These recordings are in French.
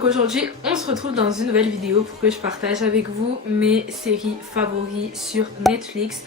donc aujourd'hui on se retrouve dans une nouvelle vidéo pour que je partage avec vous mes séries favoris sur Netflix.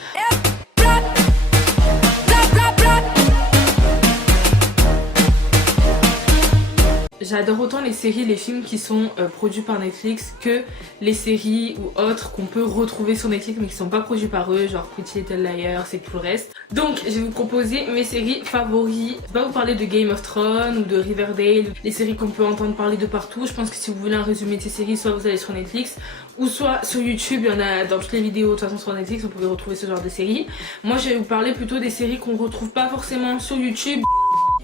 J'adore autant les séries, les films qui sont produits par Netflix que les séries ou autres qu'on peut retrouver sur Netflix mais qui sont pas produits par eux, genre Pretty Little Liars et tout le reste. Donc je vais vous proposer mes séries favoris. Je vais pas vous parler de Game of Thrones ou de Riverdale, les séries qu'on peut entendre parler de partout. Je pense que si vous voulez un résumé de ces séries, soit vous allez sur Netflix ou soit sur YouTube. Il y en a dans toutes les vidéos de toute façon sur Netflix, vous pouvez retrouver ce genre de séries. Moi je vais vous parler plutôt des séries qu'on retrouve pas forcément sur YouTube.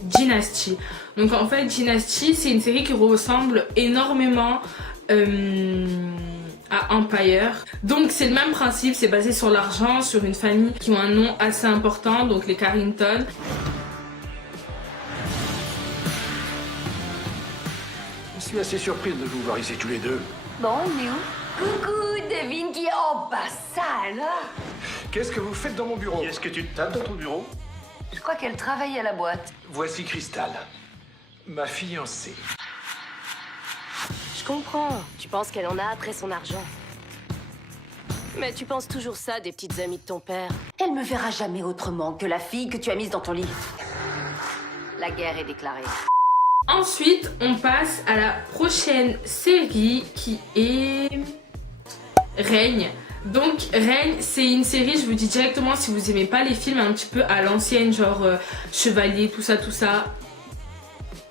Dynasty. Donc en fait Dynasty c'est une série qui ressemble énormément à Empire. Donc c'est le même principe, c'est basé sur l'argent, sur une famille qui ont un nom assez important, donc les Carrington. Je suis assez surprise de vous voir ici tous les deux. Bon, il est où? Coucou, devine qui est en bas, ça alors? Qu'est-ce que vous faites dans mon bureau? Est-ce que tu te tapes dans ton bureau? Je crois qu'elle travaille à la boîte. Voici Crystal, ma fiancée. Je comprends. Tu penses qu'elle en a après son argent. Mais tu penses toujours ça des petites amies de ton père. Elle me verra jamais autrement que la fille que tu as mise dans ton lit. La guerre est déclarée. Ensuite on passe à la prochaine série qui est Règne. Donc Règne c'est une série, je vous dis directement, si vous aimez pas les films un petit peu à l'ancienne, genre Chevalier, tout ça,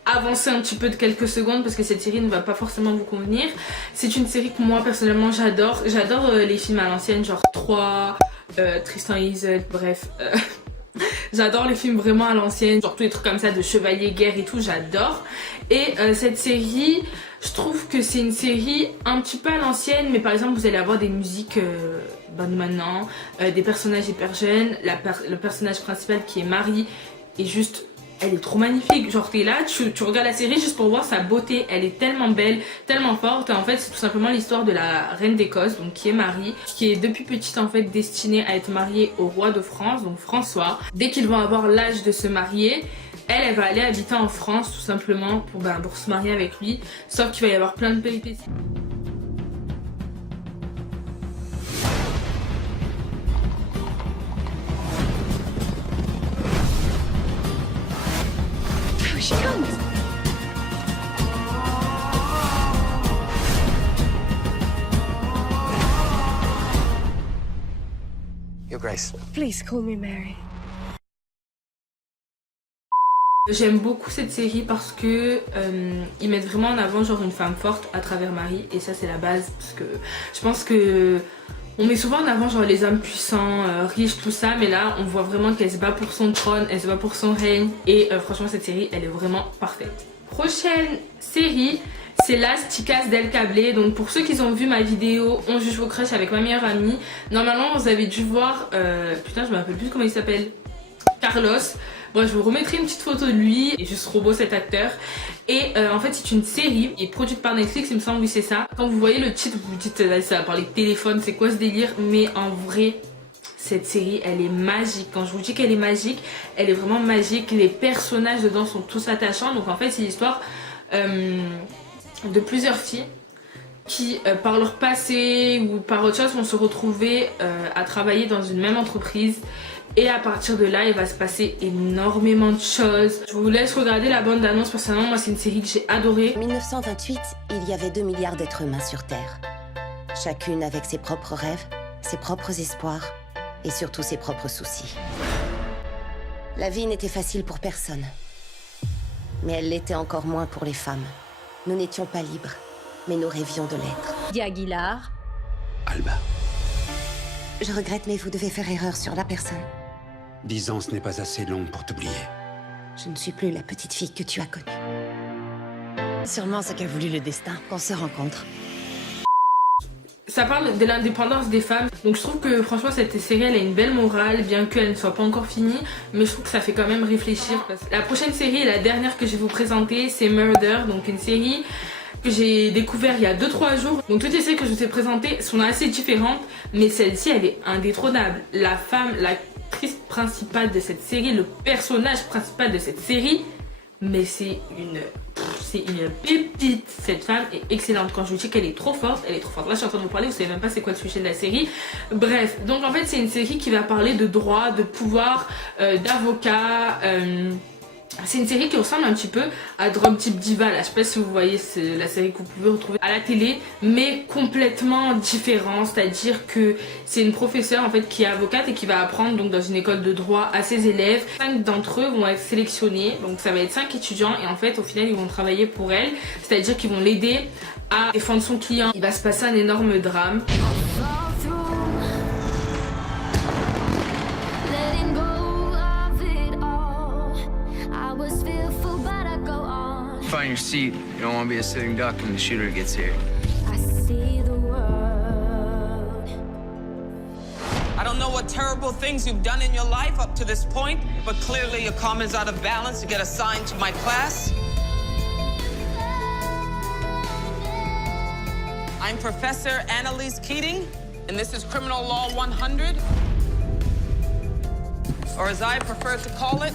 avancez un petit peu de quelques secondes parce que cette série ne va pas forcément vous convenir. C'est une série que moi personnellement j'adore. J'adore les films à l'ancienne, genre 3, Tristan et Isolde, bref. J'adore les films vraiment à l'ancienne, genre tous les trucs comme ça de chevalier, guerre et tout, j'adore. Et cette série, je trouve que c'est une série un petit peu à l'ancienne, mais par exemple vous allez avoir des musiques bonnes maintenant, des personnages hyper jeunes, le personnage principal qui est Marie est juste... Elle est trop magnifique, genre t'es là, tu regardes la série juste pour voir sa beauté, elle est tellement belle, tellement forte. En fait c'est tout simplement l'histoire de la reine d'Écosse, donc qui est Marie, qui est depuis petite en fait destinée à être mariée au roi de France, donc François. Dès qu'ils vont avoir l'âge de se marier, elle va aller habiter en France tout simplement pour se marier avec lui, sauf qu'il va y avoir plein de péripéties. She comes. Your Grace. Please call me Mary. J'aime beaucoup cette série parce que ils mettent vraiment en avant genre une femme forte à travers Marie, et ça c'est la base parce que je pense que on met souvent en avant genre les hommes puissants, riches, tout ça, mais là on voit vraiment qu'elle se bat pour son trône, elle se bat pour son règne, et franchement cette série elle est vraiment parfaite. Prochaine série, c'est Las Chicas del Cable. Donc pour ceux qui ont vu ma vidéo On juge vos crushs avec ma meilleure amie, normalement vous avez dû voir, putain je me rappelle plus comment il s'appelle, Carlos. Bref, je vous remettrai une petite photo de lui, il est juste trop beau cet acteur. Et en fait c'est une série, qui est produite par Netflix il me semble, oui c'est ça. Quand vous voyez le titre vous vous dites là ça va parler de téléphone, c'est quoi ce délire? Mais en vrai cette série elle est magique. Quand je vous dis qu'elle est magique, elle est vraiment magique. Les personnages dedans sont tous attachants. Donc en fait c'est l'histoire de plusieurs filles qui par leur passé ou par autre chose vont se retrouver à travailler dans une même entreprise. Et à partir de là, il va se passer énormément de choses. Je vous laisse regarder la bande d'annonce. Personnellement, moi, c'est une série que j'ai adorée. En 1928, il y avait 2 milliards d'êtres humains sur Terre. Chacune avec ses propres rêves, ses propres espoirs et surtout ses propres soucis. La vie n'était facile pour personne. Mais elle l'était encore moins pour les femmes. Nous n'étions pas libres, mais nous rêvions de l'être. D'Aguilar. Alba, Je regrette, mais vous devez faire erreur sur la personne. 10 ans ce n'est pas assez long pour t'oublier. Je ne suis plus la petite fille que tu as connue. Sûrement ce qu'a voulu le destin, qu'on se rencontre. Ça parle de l'indépendance des femmes. Donc je trouve que franchement cette série elle a une belle morale, bien qu'elle ne soit pas encore finie. Mais je trouve que ça fait quand même réfléchir. La prochaine série et la dernière que je vais vous présenter, c'est Murder. Donc une série que j'ai découvert il y a 2-3 jours. Donc toutes les séries que je vous ai présentées sont assez différentes, mais celle-ci elle est indétrônable. La femme, l'actrice principale de cette série, le personnage principal de cette série, mais c'est c'est une pépite. Cette femme est excellente. Quand je vous dis qu'elle est trop forte, elle est trop forte. Là je suis en train de vous parler, vous savez même pas c'est quoi le sujet de la série. Bref, donc en fait c'est une série qui va parler de droit, de pouvoir, d'avocat. C'est une série qui ressemble un petit peu à Drop Tip Diva, là je sais pas si vous voyez, c'est la série que vous pouvez retrouver à la télé, mais complètement différent, c'est-à-dire que c'est une professeure en fait qui est avocate et qui va apprendre donc dans une école de droit à ses élèves. 5 d'entre eux vont être sélectionnés, donc ça va être 5 étudiants et en fait au final ils vont travailler pour elle, c'est-à-dire qu'ils vont l'aider à défendre son client. Il va se passer un énorme drame. Find your seat. You don't want to be a sitting duck when the shooter gets here. I see the world. I don't know what terrible things you've done in your life up to this point, but clearly your karma's out of balance to get assigned to my class. I'm Professor Annalise Keating, and this is Criminal Law 100, or as I prefer to call it,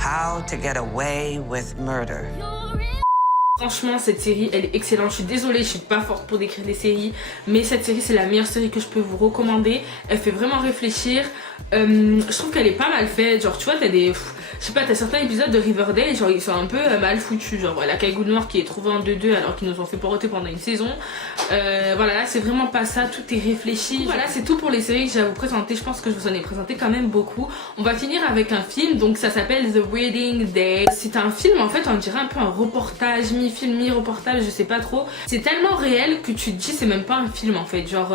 How to Get Away with Murder. Franchement cette série elle est excellente, je suis désolée, je suis pas forte pour décrire des séries, mais cette série c'est la meilleure série que je peux vous recommander. Elle fait vraiment réfléchir, je trouve qu'elle est pas mal faite, genre tu vois t'as des, je sais pas, t'as certains épisodes de Riverdale, genre ils sont un peu mal foutus, genre la cagoule noire qui est trouvée en 2-2 alors qu'ils nous ont fait poroter pendant une saison, voilà là c'est vraiment pas ça, tout est réfléchi. Voilà c'est tout pour les séries que j'ai à vous présenter, je pense que je vous en ai présenté quand même beaucoup. On va finir avec un film, donc ça s'appelle The Wedding Day. C'est un film en fait on dirait un peu un reportage, mi-film, mi-reportage, je sais pas trop. C'est tellement réel que tu te dis c'est même pas un film en fait, genre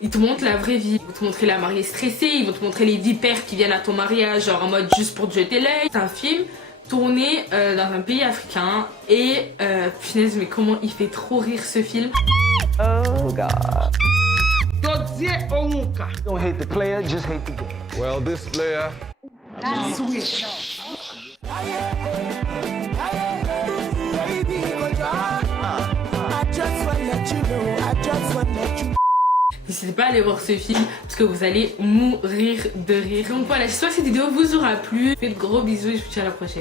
ils te montrent la vraie vie, ils vont te montrer la mariée stressée, ils vont te montrer les vipères qui viennent à ton mariage genre en mode juste pour te jeter l'œil. C'est un film tourné dans un pays africain et punaise mais comment il fait trop rire ce film. Oh God. Don't hate the player, just hate the game. Well, this player. N'hésitez pas à aller voir ce film parce que vous allez mourir de rire. Donc voilà, j'espère que cette vidéo vous aura plu. Faites de gros bisous et je vous dis à la prochaine.